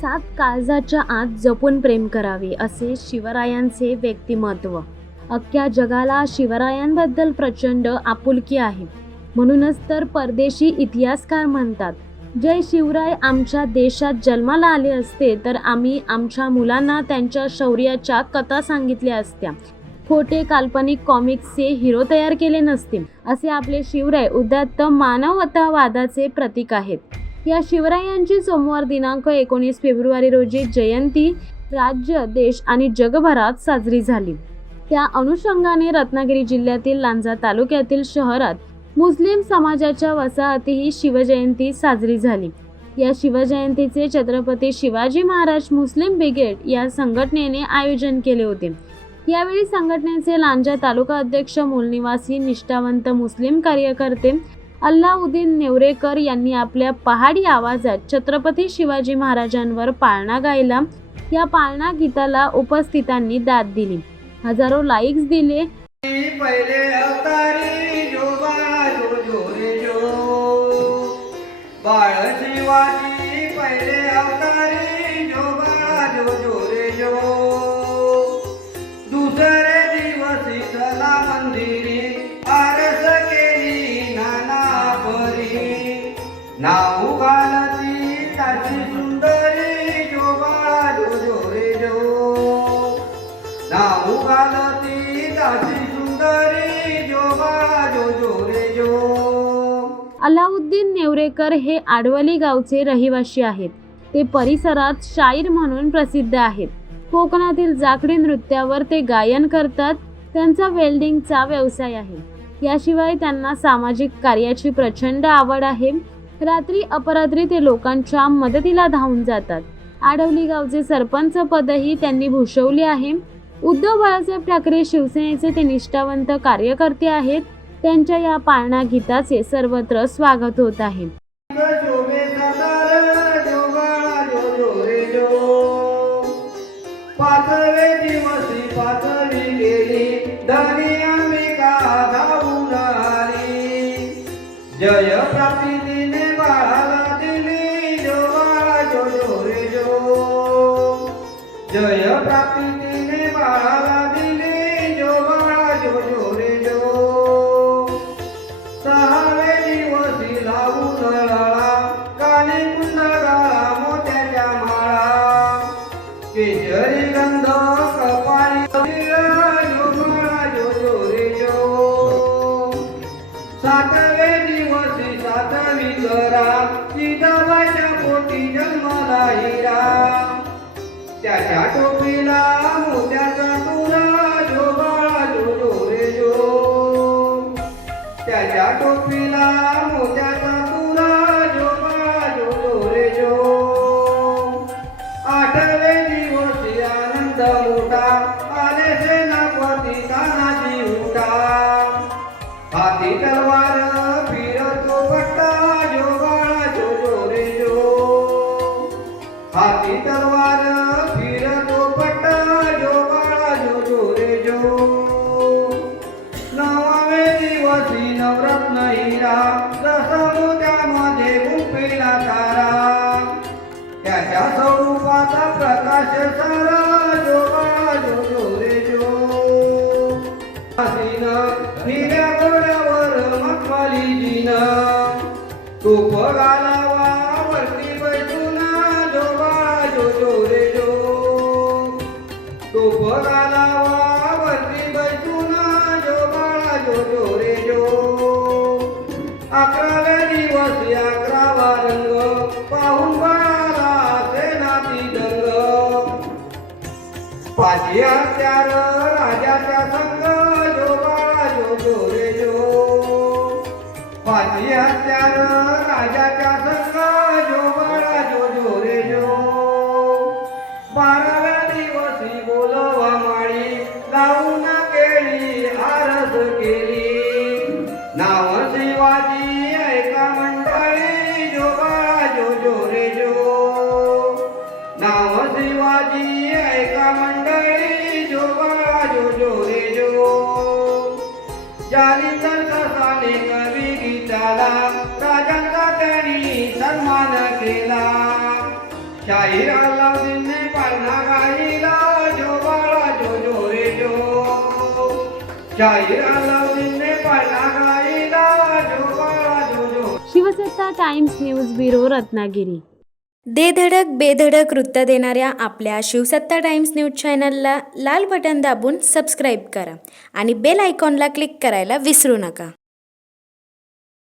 सात काळजाच्या आत जपून प्रेम करावे असे शिवरायांचे व्यक्तिमत्व. अख्ख्या जगाला शिवरायांबद्दल प्रचंड आपुलकी आहे. म्हणूनच तर परदेशी इतिहासकार म्हणतात, जय शिवराय आमच्या देशात जन्माला आले असते तर आम्ही आमच्या मुलांना त्यांच्या शौर्याच्या कथा सांगितल्या असत्या, खोटे काल्पनिक कॉमिक्सचे हिरो तयार केले नसते. असे आपले शिवराय उदात्त मानवतावादाचे प्रतीक आहेत. या शिवरायांची सोमवार दिनांक 19 फेब्रुवारी रोजी जयंती राज्य, देश आणि जगभरात साजरी झाली. त्या अनुषंगाने रत्नागिरी जिल्ह्यातील लांजा तालुक्यातील शहरात मुस्लिम समाजाच्या वसाहतीही शिवजयंती साजरी झाली. या शिवजयंतीचे छत्रपती शिवाजी महाराज मुस्लिम ब्रिगेड या संघटनेने आयोजन केले होते. यावेळी संघटनेचे लांजा तालुका अध्यक्ष, मूलनिवासी निष्ठावंत मुस्लिम कार्यकर्ते अल्लाउद्दीन नेवरेकर यांनी आपल्या पहाडी आवाजात छत्रपती शिवाजी महाराजांवर पाळणा गायला. या पाळणा गीताला उपस्थितांनी दाद दिली, हजारो लाईक्स दिले. पहिले अवतारी जो रे जो बाळ शिवाजी, पहिले अवतारी जो रे जो दुसरे दिवसी चला मंदिरी आरस केली नाना परी नाव घालती ताची सुंदरी जो रे जो नाव घालती ताची सुंदरी जो रे जो. अल्लाउद्दीन नेवरेकर हे आडवली गावचे रहिवासी आहेत. ते परिसरात शाहीर म्हणून प्रसिद्ध आहेत. कोकणातील जाखडी नृत्यावर ते गायन करतात. त्यांचा वेल्डिंगचा व्यवसाय आहे. याशिवाय त्यांना सामाजिक कार्याची प्रचंड आवड आहे. रात्री अपरात्री ते लोकांच्या मदतीला धावून जातात. आडवली गावचे सरपंच पदही त्यांनी भूषवले आहे. उद्धव बाळासाहेब ठाकरे शिवसेनेचे ते निष्ठावंत कार्यकर्ते आहेत. त्यांच्या या पाळणा गीताचे सर्वत्र स्वागत होत आहे. पाचवे दिवसी पाचवी गेली धनी अंबिका धावून आली. जय प्राप्ती दिने बाळाला दिली जो रे जो. जय प्राप्ती दिने बाळाला दिली जो रे जो. सहावे दिवसी लावून लळा कानी कुंडला मोत्याच्या माळा. केशरी गंध कपाळी जो रे जो. सातवे दिवसी सातवी करा जिजाबाईच्या पोटी जन्माला हिरा. त्याच्या टोपीला मोत्याचा तुरा जो रे जो. त्याच्या टोपीला मोत्याचा तुरा जो रे जो. आठवे दिवसी आनंद मोठा आले सेनापती तानाजी उठा. हाती तलवार फिरतो पट्टा जो रे जो. हाती तलवार फिरतो पट्टा जो रे जो. नववे दिवसी नवरत्न हिरा जसा मोत्यामध्ये गुंफिला तारा. त्याच्या स्वरूपाचा प्रकाश सारा जो रे जो. हिऱ्या घोड्यावर मखमली जीन तूप घालावा वरती बैठून जो रे जो. तूप घालावा वरती बैठून जो रे जो. 11व्या दिवसी 11वा रंग पाहून पाची हत्यार राजाचा संग जो रे जो. पाची हत्यार राजाचा संग जो रे जो. 12व्या दिवसी बोलवा माळी लावून केली आरस केली. नाव शिवाजी ऐका मंडळी जो रे जो. नाव शिवाजी ऐका मंडळी जो रे जो. जानी तर कसाने कवी गीताला राजांचा त्यांनी सन्मान केला. शाहीर शाहीर अलाउद्दीनने पाळला गाईला वाजो वाजो. शिवसत्ता टाइम्स न्यूज ब्युरो रत्नागिरी. दे धडक बेधडक वृत्त देणाऱ्या आपल्या शिवसत्ता टाइम्स न्यूज चॅनलला लाल बटन दाबून सबस्क्राईब करा आणि बेल आयकॉनला क्लिक करायला विसरू नका.